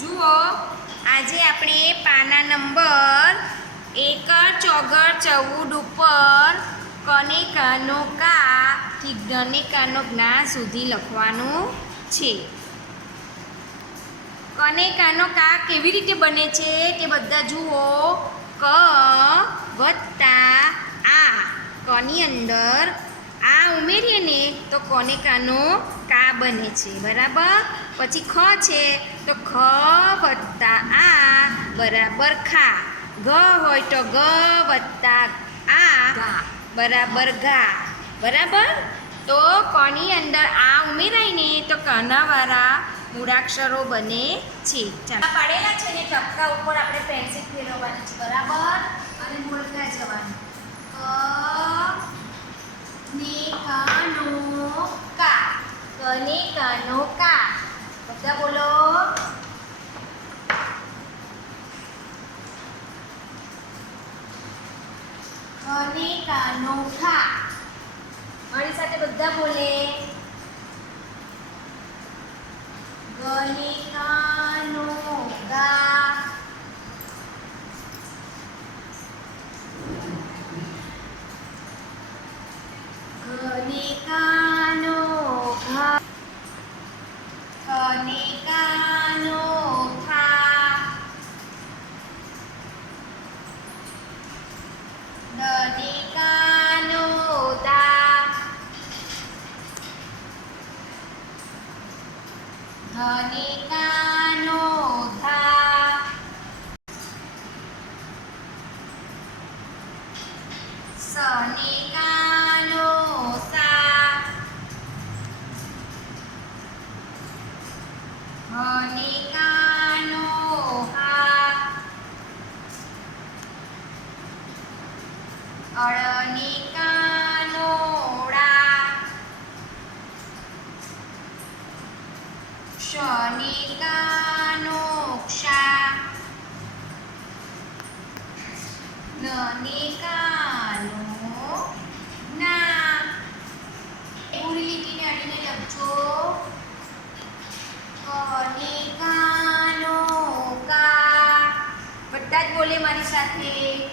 જુઓ, આજે આપણે પાના નંબર એક ચોગર ચૌદ ઉપર કને કનો કા થી ગને કનો જ્ઞા સુધી લખવાનું છે. કને કાનો કા કેવી રીતે બને છે તે બધા જુઓ. ક વત્તા આ. કની અંદર આ ઉમેરીએ ને તો કોને કાનો કા બને છે. બરાબર? પછી ખ છે, તો ખ વત્તા આ બરાબર ખા. ગ હોય તો ગ વત્તા આ બરાબર ઘા. બરાબર? તો કોની અંદર આ ઉમેરાય ને તો કનાવાળા મૂળાક્ષરો બને છે. ચાલો. પાડેલા છે ને ટપકા ઉપર આપણે પેન્સિલ ફેરવવાની છે. બરાબર? અને મૂળકા જવાનું. ક, ને કાનો કા. કને કાનો કા. બધા બોલો. કને કાનો ખા મારી સાથે બધા બોલે. સાથે.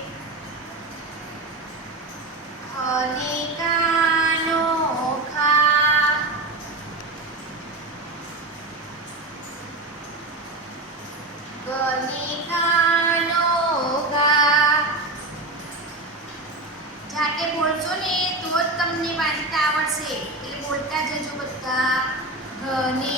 જાતે બોલશો ને તો જ તમને વાંચતા આવડશે. એટલે બોલતા જજો બધા. ગને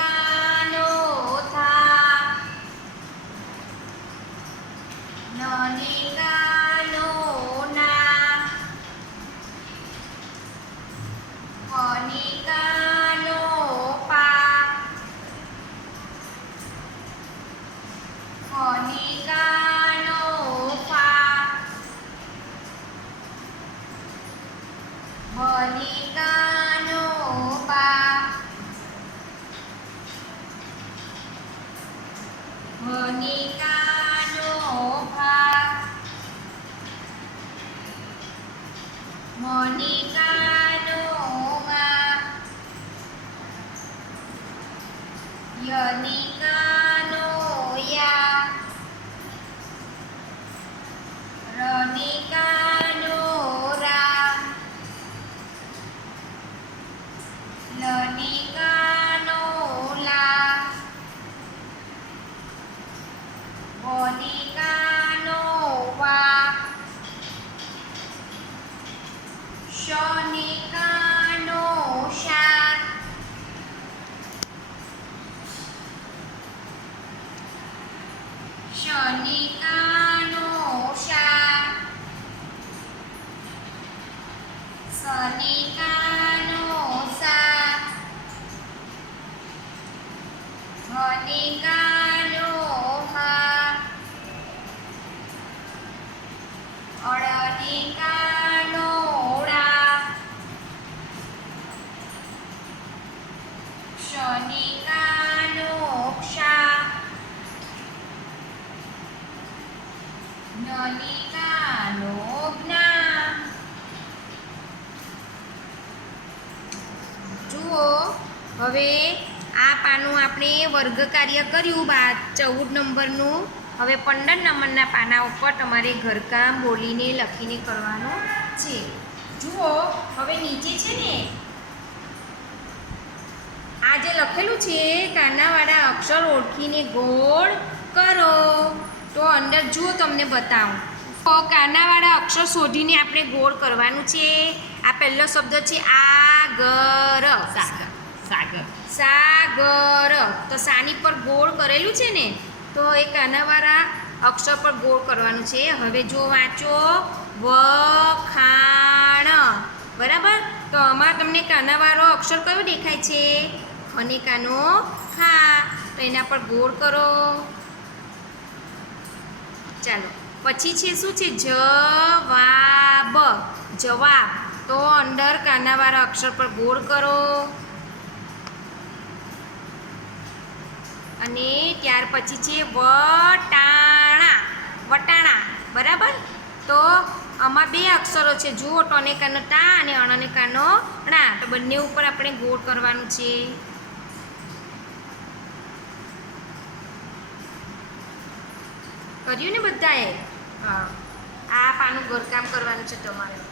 યનિકાનો યા રનિકાનો રા લનિકાનો જુઓ, હવે આ પાનું આપણે વર્ગ કાર્ય કર્યું બાદ ચૌદ નંબરનું, હવે પંદર નંબરના પાના ઉપર તમારે ઘરકામ બોલીને લખીને કરવાનું છે. જુઓ, હવે નીચે છે ને જે લખેલું છે કાનાવાળા અક્ષર ઓળખીને ગોળ કરો. તો અંદર જુઓ તમને બતાવું. તો કાનાવાળા અક્ષર શોધીને આપણે ગોળ કરવાનું છે. આ પહેલો શબ્દ છે આગર. સાગર. સાગર. સાગર. તો સાની પર ગોળ કરેલું છે ને તો એ કાનાવાળા અક્ષર પર ગોળ કરવાનું છે. હવે જો વાંચો. વખાણ. બરાબર? તો આમાં તમને કાનાવાળો અક્ષર કયો દેખાય છે? અને હા તો એના પર ગોળ કરો. ચાલો. પછી છે શું છે? જવાબ. જવાબ. તો અંદર કાનાવાળા અક્ષર પર ગોળ કરો. અને ત્યાર પછી છે વટાણા. વટાણા. બરાબર? તો આમાં બે અક્ષરો છે. જુઓ ટોનેકાનો ટા અને અણનેકાનો ણા. તો બંને ઉપર આપણે ગોળ કરવાનું છે. કર્યું ને બધાએ? હા. આ પાનું ઘરકામ કરવાનું છે તમારે.